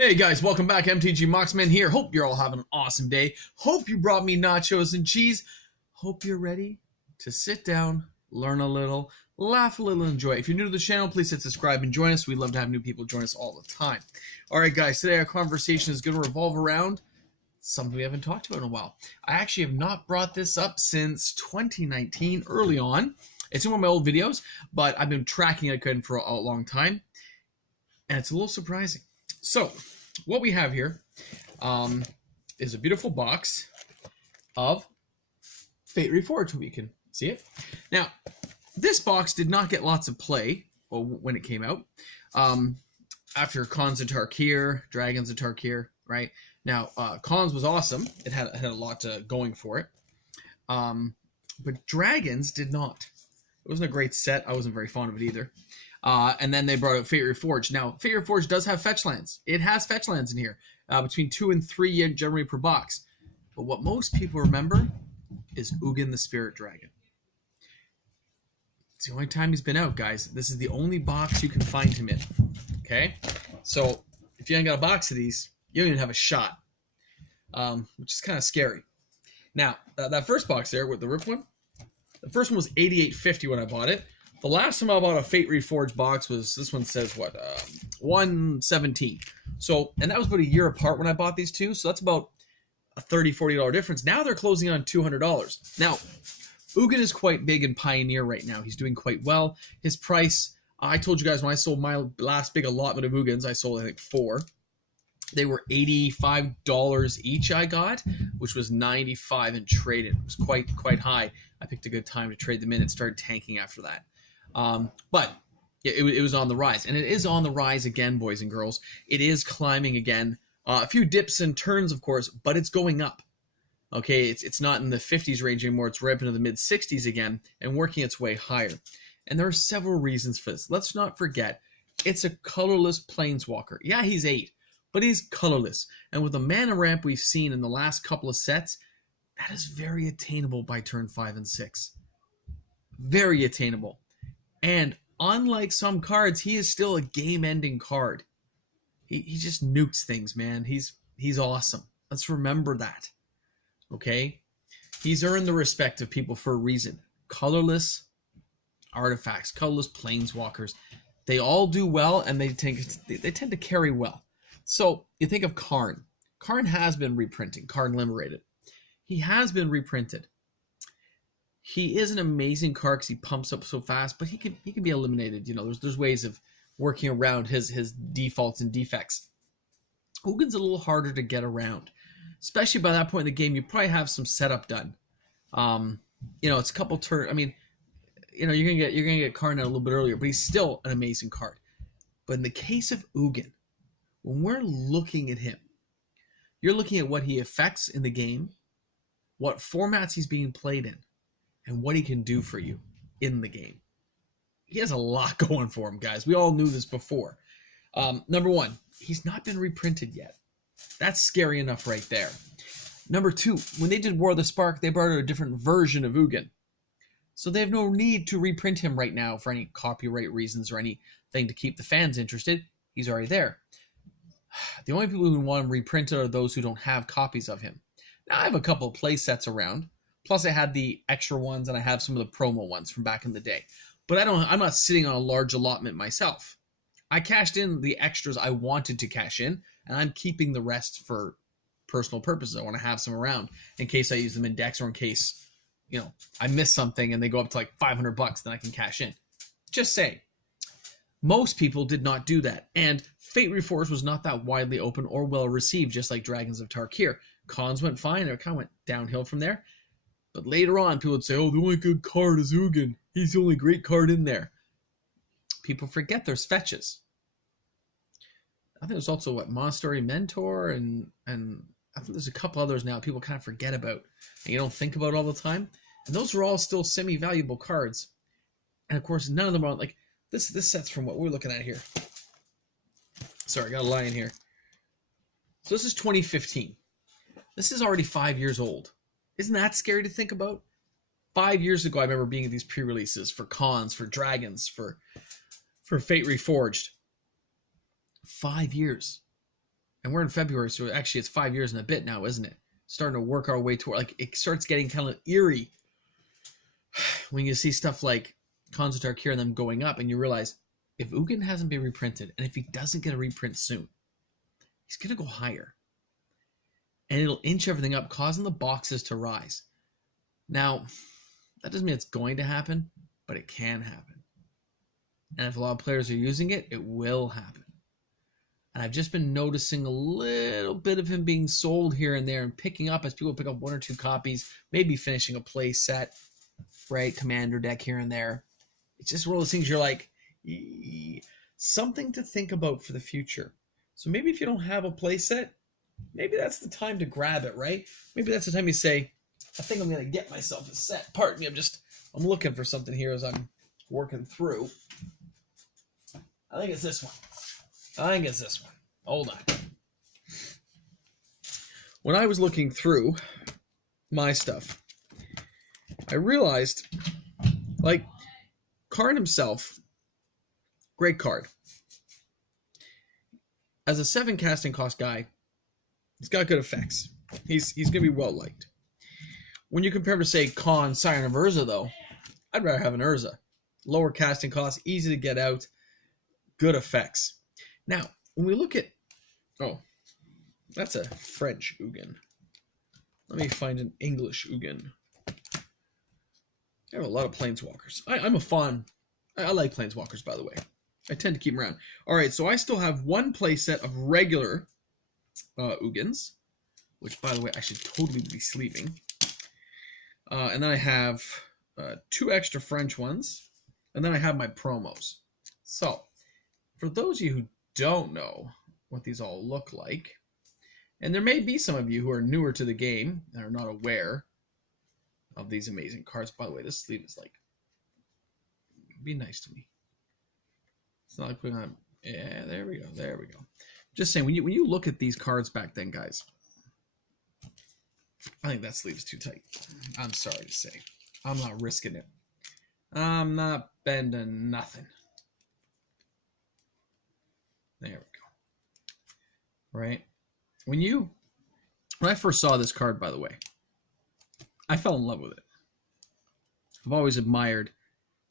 Hey guys, welcome back. MTG Moxman here. Hope you're all having an awesome day. Hope you brought me nachos and cheese. Hope you're ready to sit down, learn a little, laugh a little, enjoy. If you're new to the channel, please hit subscribe and join us. We love to have new people join us all the time. All right, guys, today our conversation is going to revolve around something we haven't talked about in a while. I actually have not brought this up since 2019, early on. It's in one of my old videos, but I've been tracking it for a long time, and it's a little surprising. So, what we have here is a beautiful box of Fate Reforged. We can see it. Now, this box did not get lots of play when it came out. After Khans of Tarkir, Dragons of Tarkir, right? Now, Khans was awesome. It had a lot going for it. But Dragons did not. It wasn't a great set. I wasn't very fond of it either. And then they brought out Fate Reforged. Now, Fate Reforged does have fetch lands. It has fetch lands in here, between 2 and 3 generally per box. But what most people remember is Ugin the Spirit Dragon. It's the only time he's been out, guys. This is the only box you can find him in. Okay? So, if you ain't got a box of these, you don't even have a shot, which is kind of scary. Now, that first box there with the rip one, the first one was $88.50 when I bought it. The last time I bought a Fate Reforged box was, this one says what, $117. So, and that was about a year apart when I bought these two, so that's about a $30, $40 difference. Now they're closing on $200. Now, Ugin is quite big in Pioneer right now. He's doing quite well. His price, I told you guys when I sold my last big allotment of Ugins, I sold I think 4. They were $85 each I got, which was $95 and traded. It was quite high. I picked a good time to trade them in. It started tanking after that. But it was on the rise, and it is on the rise again, boys and girls. It is climbing again. A few dips and turns, of course, but it's going up. Okay, it's not in the 50s range anymore. It's right up into the mid 60s again and working its way higher. And there are several reasons for this. Let's not forget, it's a colorless planeswalker. Yeah, he's 8, but he's colorless. And with the mana ramp we've seen in the last couple of sets, that is very attainable by turn 5 and 6. Very attainable. And unlike some cards, he is still a game-ending card. He just nukes things, man. He's awesome. Let's remember that. Okay? He's earned the respect of people for a reason. Colorless artifacts, colorless planeswalkers, they all do well, and they tend to carry well. So you think of Karn. Karn has been reprinting. Karn Liberated. He has been reprinted. He is an amazing card because he pumps up so fast, but he can be eliminated. You know, there's ways of working around his defaults and defects. Ugin's a little harder to get around, especially by that point in the game. You probably have some setup done. You know, it's a couple turns. I mean, you know, you're gonna get Karn out a little bit earlier, but he's still an amazing card. But in the case of Ugin, when we're looking at him, you're looking at what he affects in the game, what formats he's being played in, and what he can do for you in the game. He has a lot going for him, guys. We all knew this before. Number 1, he's not been reprinted yet. That's scary enough right there. Number 2, when they did War of the Spark, they brought out a different version of Ugin. So they have no need to reprint him right now for any copyright reasons or anything to keep the fans interested. He's already there. The only people who want him reprinted are those who don't have copies of him. Now, I have a couple of play sets around. Plus, I had the extra ones, and I have some of the promo ones from back in the day. But I'm not sitting on a large allotment myself. I cashed in the extras I wanted to cash in, and I'm keeping the rest for personal purposes. I want to have some around in case I use them in decks, or in case, you know, I miss something and they go up to like $500, then I can cash in. Just saying. Most people did not do that, and Fate Reforged was not that widely open or well received, just like Dragons of Tarkir. Khans went fine, it kind of went downhill from there. But later on, people would say, oh, the only good card is Ugin. He's the only great card in there. People forget there's fetches. I think there's also, what, Monastery Mentor, and I think there's a couple others now people kind of forget about, and you don't think about all the time. And those are all still semi-valuable cards. And, of course, none of them are, like, this set's from what we're looking at here. Sorry, I got a lie in here. So this is 2015. This is already 5 years old. Isn't that scary to think about? 5 years ago, I remember being at these pre-releases for Khans, for Dragons, for Fate Reforged. 5 years. And we're in February, so actually it's 5 years and a bit now, isn't it? Starting to work our way toward, like, it starts getting kind of eerie when you see stuff like Khans of Tarkir and them going up, and you realize if Ugin hasn't been reprinted, and if he doesn't get a reprint soon, he's going to go higher. And it'll inch everything up, causing the boxes to rise. Now, that doesn't mean it's going to happen, but it can happen. And if a lot of players are using it, it will happen. And I've just been noticing a little bit of him being sold here and there and picking up as people pick up 1 or 2 copies, maybe finishing a play set, right? Commander deck here and there. It's just one of those things you're like, something to think about for the future. So maybe if you don't have a play set, maybe that's the time to grab it, right? Maybe that's the time you say, I think I'm going to get myself a set. Pardon me, I'm looking for something here as I'm working through. I think it's this one. Hold on. When I was looking through my stuff, I realized, like, Karn himself, great card. As a 7 casting cost guy, he's got good effects. He's going to be well liked. When you compare him to, say, Khan, Scion of Urza, though, I'd rather have an Urza. Lower casting cost, easy to get out, good effects. Now, when we look at... Oh, that's a French Ugin. Let me find an English Ugin. I have a lot of Planeswalkers. I'm a fan. I like Planeswalkers, by the way. I tend to keep them around. All right, so I still have 1 playset of regular Ugins, which, by the way, I should totally be sleeving. And then I have 2 extra French ones, and then I have my promos. So, for those of you who don't know what these all look like, and there may be some of you who are newer to the game and are not aware of these amazing cards. By the way, this sleeve is like, be nice to me. It's not like putting on, yeah, there we go. Just saying, when you look at these cards back then, guys, I think that sleeve is too tight. I'm sorry to say. I'm not risking it. I'm not bending nothing. There we go. Right? When I first saw this card, by the way, I fell in love with it. I've always admired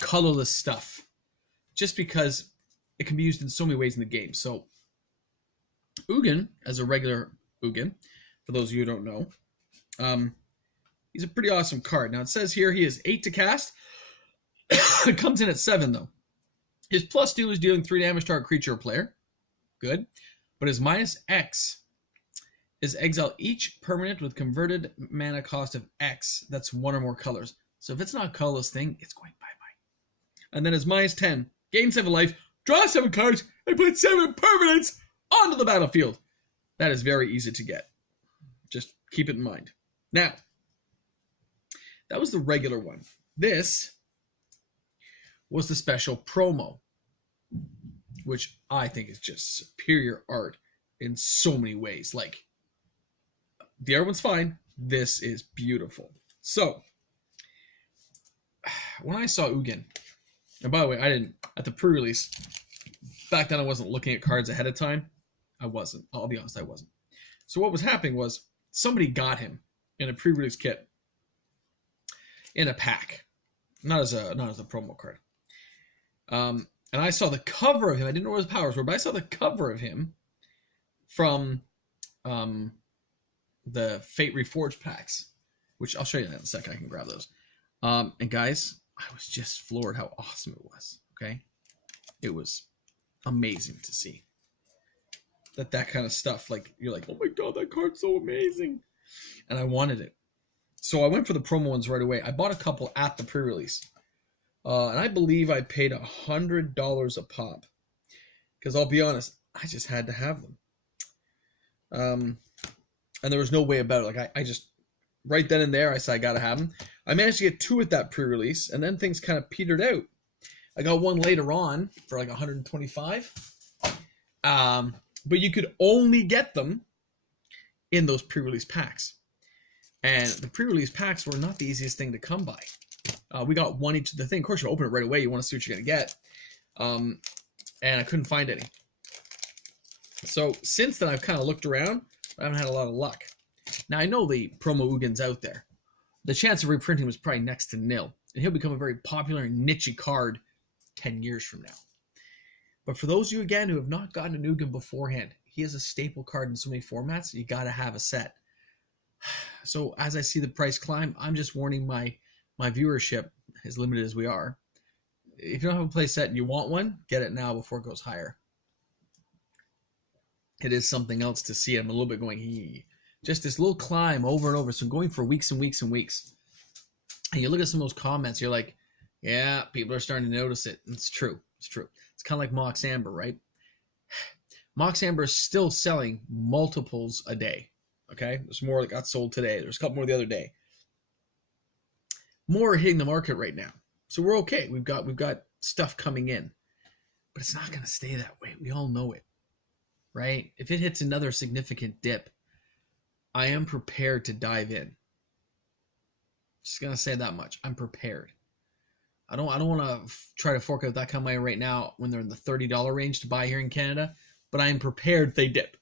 colorless stuff just because it can be used in so many ways in the game. So Ugin, as a regular Ugin, for those of you who don't know, he's a pretty awesome card. Now it says here he is 8 to cast. It comes in at 7 though. His +2 is dealing 3 damage to our creature or player. Good. But his -X is exile each permanent with converted mana cost of X that's 1 or more colors. So if it's not a colorless thing, it's going bye-bye. And then his -10, gain 7 life, draw 7 cards, and put 7 permanents onto the battlefield. That is very easy to get. Just keep it in mind. Now, that was the regular one. This was the special promo, which I think is just superior art in so many ways. Like, the other one's fine. This is beautiful. So, when I saw Ugin, and by the way, I didn't, at the pre-release, back then I wasn't looking at cards ahead of time. I wasn't. I'll be honest, I wasn't. So what was happening was somebody got him in a pre-release kit in a pack, not as a promo card. And I saw the cover of him. I didn't know what his powers were, but I saw the cover of him from the Fate Reforged packs, which I'll show you in a second. I can grab those. And guys, I was just floored how awesome it was. Okay, it was amazing to see that kind of stuff. Like, you're like, oh my god, that card's so amazing, and I wanted it. So I went for the promo ones right away. I bought a couple at the pre-release, and I believe I paid $100 a pop, because I'll be honest, I just had to have them. And there was no way about it. Like, I just, right then and there, I said I gotta have them. I managed to get 2 at that pre-release, and then things kind of petered out. I got one later on for like $125. But you could only get them in those pre-release packs. And the pre-release packs were not the easiest thing to come by. We got 1 each of the thing. Of course, you open it right away. You want to see what you're going to get. And I couldn't find any. So since then, I've kind of looked around. I haven't had a lot of luck. Now, I know the promo Ugin's out there. The chance of reprinting was probably next to nil. And he'll become a very popular and niche card 10 years from now. But for those of you, again, who have not gotten an Ugin beforehand, he is a staple card in so many formats. You got to have a set. So as I see the price climb, I'm just warning my viewership, as limited as we are. If you don't have a play set and you want one, get it now before it goes higher. It is something else to see. I'm a little bit going, just this little climb over and over. So going for weeks and weeks and weeks. And you look at some of those comments, you're like, yeah, people are starting to notice it. And it's true. It's true. It's kind of like Mox Amber, right? Mox Amber is still selling multiples a day. Okay? There's more that got sold today. There's a couple more the other day. More are hitting the market right now. So we're okay. We've got stuff coming in. But it's not going to stay that way. We all know it. Right? If it hits another significant dip, I am prepared to dive in. Just going to say that much. I'm prepared. I don't want to try to fork out that kind of money right now when they're in the $30 range to buy here in Canada, but I am prepared if they dip.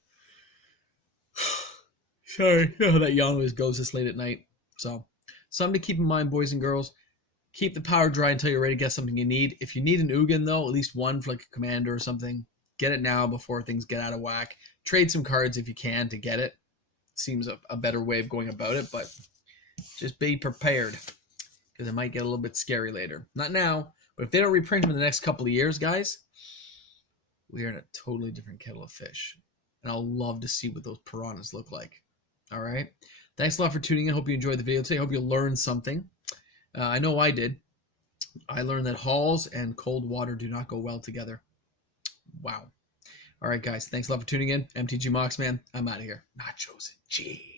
Sorry, that yawn always goes this late at night. So, something to keep in mind, boys and girls. Keep the power dry until you're ready to get something you need. If you need an Ugin, though, at least one for like a commander or something, get it now before things get out of whack. Trade some cards if you can to get it. Seems a better way of going about it, but just be prepared. Because it might get a little bit scary later. Not now, but if they don't reprint them in the next couple of years, guys, we are in a totally different kettle of fish. And I'll love to see what those piranhas look like. All right? Thanks a lot for tuning in. Hope you enjoyed the video today. Hope you learned something. I know I did. I learned that halls and cold water do not go well together. Wow. All right, guys. Thanks a lot for tuning in. MTG Moxman. I'm out of here. Not chosen. Gee.